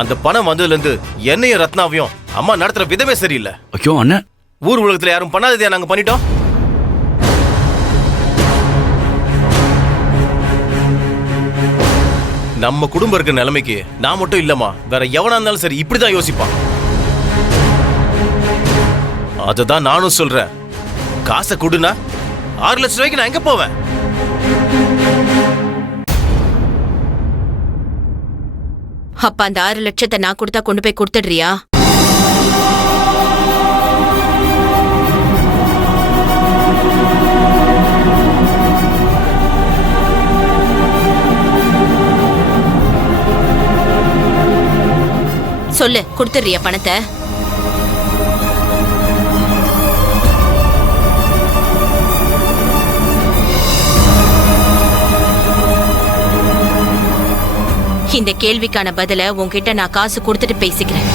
அந்த பணம் வந்ததுல இருந்து என்னையும் ரத்னாவையும் அம்மா நடத்துற விதமே சரியில்லை. ஐயோ அண்ணன், ஊர் உலகத்துல யாரும் பண்ணாததையா நாங்க பண்ணிட்டோம்? நம்ம குடும்பம் இருக்கிற நிலைமைக்கு நான் மட்டும் இல்லம்மா, வேற எவனா இருந்தாலும் சரி இப்படிதான் யோசிப்பான். அததான் நானும் சொல்றேன். காசை கொடுனா 6 லட்சம் ரூபாய்க்கு நான் எங்க போவேன்? அப்ப அந்த 6 லட்சத்தை நான் கொடுத்தா கொண்டு போய் கொடுத்துடுறியா? சொல்லு, கொடுத்துடுறியா பணத்தை? இந்த கேள்விக்கான பதில உன்கிட்ட நான் காசு கொடுத்துட்டு பேசிக்கிறேன்.